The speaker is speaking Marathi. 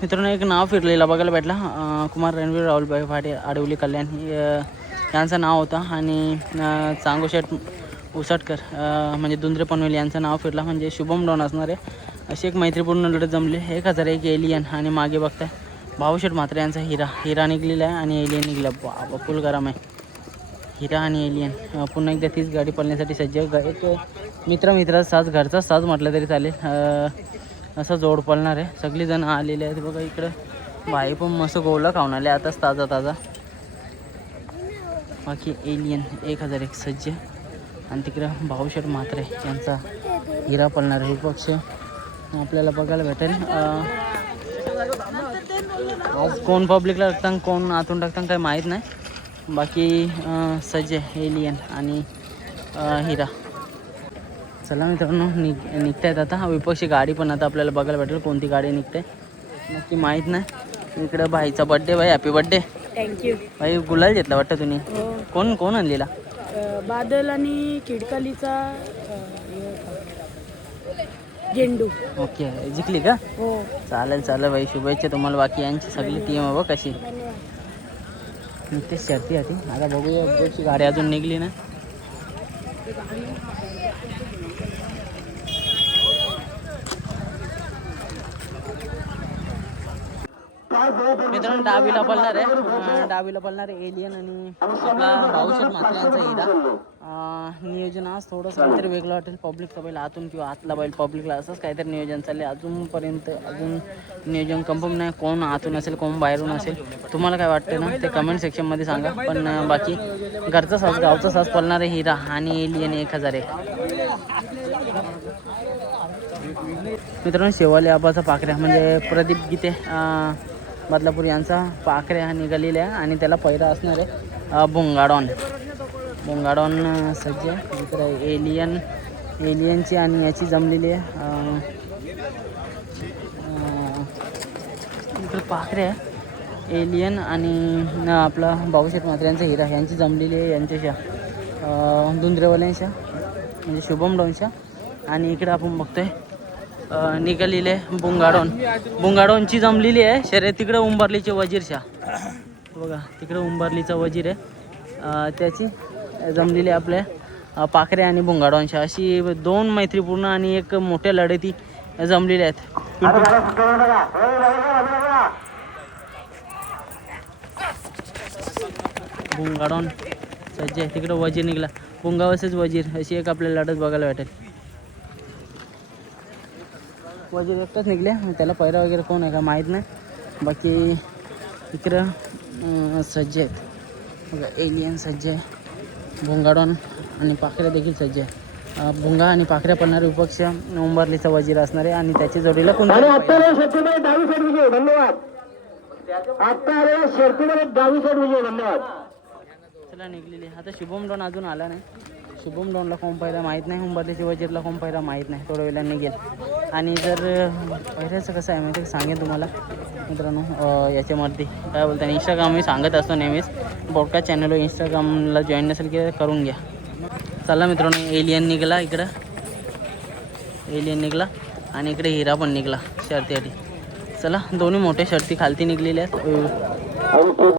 मित्रांनो एक नाव फिरलेला बघायला भेटला, कुमार रणवीर राहुलभाई फाटे आडवली कल्याण यांचं नाव होतं. आणि चांगोशेठ उसटकर म्हणजे दुंद्रे पनवेल यांचं नाव फिरला, म्हणजे शुभम डॉन असणार आहे. अशी एक मैत्रीपूर्ण लढत जमली. 1001 एलियन आणि मागे बघताय भाऊशेठ म्हात्रे यांचा हिरा निघलेला आहे आणि एलियन निघला. बाबा फुल गरम आहे. हिरा आणि एलियन पुन्हा एकदा तीच गाडी पळण्यासाठी सज्ज. एक मित्राचा साज, घरचा साज म्हटलं तरी चालेल, असं जोड पळणार आहे. सगळीजण आलेले आहेत बघा. इकडं भाई पण मस्त गोला खाऊन आले आताच ताजा. बाकी एलियन 1001 सज्ज आणि तिकडं भाऊशेठ म्हात्रे यांचा हिरा पळणार आहे. पक्ष आपल्याला बघायला भेटेल. आज कोण पब्लिकला टाकतं कोण आतून टाकतं काही माहीत नाही. बाकी सज्ज एलियन आणि हिरा. चला मित्रांनो निघतायत आता. विपक्षी गाडी पण आता आपल्याला बघायला भेटेल. कोणती गाडी निघते नक्की माहीत नाही. इकडं भाईचा बड्डे. भाई हॅपी बड्डे. थँक्यू. भाई गुलाल घेतला वाटतं तुम्ही. कोण आणलेला? बादल आणि खिडकालीचा झेंडू. ओके जिंकली का? हो चालेल भाई, शुभेच्छा तुम्हाला. बाकी यांची सगळी टीम आहे बघ कशी नुकतीच शर्ती होती. आता बघूया पुढची गाडी अजून निघली ना. मित्रांनो डावीला पळणार आहे एलियन आणि आपला भाऊशेठ म्हात्रे यांचा हिरा. नियोजन आज थोडंसं काहीतरी वेगळं वाटेल. पब्लिकचा बैल आतून किंवा आतला बैल पब्लिकला, असंच काहीतरी नियोजन चालले. अजून नियोजन कन्फर्म नाही कोण आतून असेल कोण बाहेरून असेल. तुम्हाला काय वाटतं ना ते कमेंट सेक्शनमध्ये सांगा. पण बाकी घरचा साज गावचा साज पळणार आहे हिरा आणि एलियन 1001. मित्रांनो शेवाली आबाचा पाखऱ्या म्हणजे प्रदीप गीते बदलापूर यांचा पाखऱ्या निघालेला आहे आणि त्याला पहिला असणार आहे भोंगाडॉन सज्ज. इकडे एलियनची आणि याची जमलेली आहे. इकडे पाखऱ्या एलियन आणि आपला भाऊशेठ म्हात्रे यांचा हिरा यांची जमलेली आहे यांच्याशा दुंद्रेवाल्यांशा म्हणजे शुभम डॉनशा. आणि इकडे आपण बघतोय निघालेले बुंगाडोनची जमलेली आहे शर्यत. तिकडे उंबरलीचे वजीरशा बघा, तिकडे उंबरलीचा वजीर आहे त्याची जमलेली आपल्या पाखरे आणि बुंगाडोनशा. अशी 2 मैत्रीपूर्ण आणि एक मोठ्या लढती जमलेल्या आहेत. बुंगाडोन सज्ज आहे. तिकडे वजीर निघाला. बुंगावसच वजीर अशी एक आपल्याला लढत बघायला भेटेल. वजीर एकटाच निघले. त्याला पैरा वगैरे कोण आहे का माहीत नाही. बाकी इकडं सज्ज आहेत बघा. एलियन सज्ज आहे. भोंगाडॉन आणि पाखऱ्या देखील सज्ज आहे. भोंगा आणि पाखऱ्या पळणारे विपक्ष उंबरलीचा वजीर असणार आहे आणि त्याची जोडीला कोण. चला निघलेली. आता शुभम डॉन अजून आला नाही. शुभम डॉनला कोण पाहिला माहीत नाही. उंबरलीच्या वजीरला कोण पाहिला माहीत नाही. थोड्या वेळाने निघेल. आणि जर पहिल्याचं कसं आहे माहिती सांगेन तुम्हाला मित्रांनो. याच्यामध्ये काय बोलतात इंस्टाग्राम मी सांगत असतो नेहमीच. पॉडकास्ट चॅनलवर इंस्टाग्रामला जॉईन नसेल की करून घ्या. चला मित्रांनो एलियन निघाला. इकडं एलियन निघाला आणि इकडे हिरा पण निघाला शर्तीसाठी. चला दोन्ही मोठ्या शर्ती खालती निघलेल्या आहेत.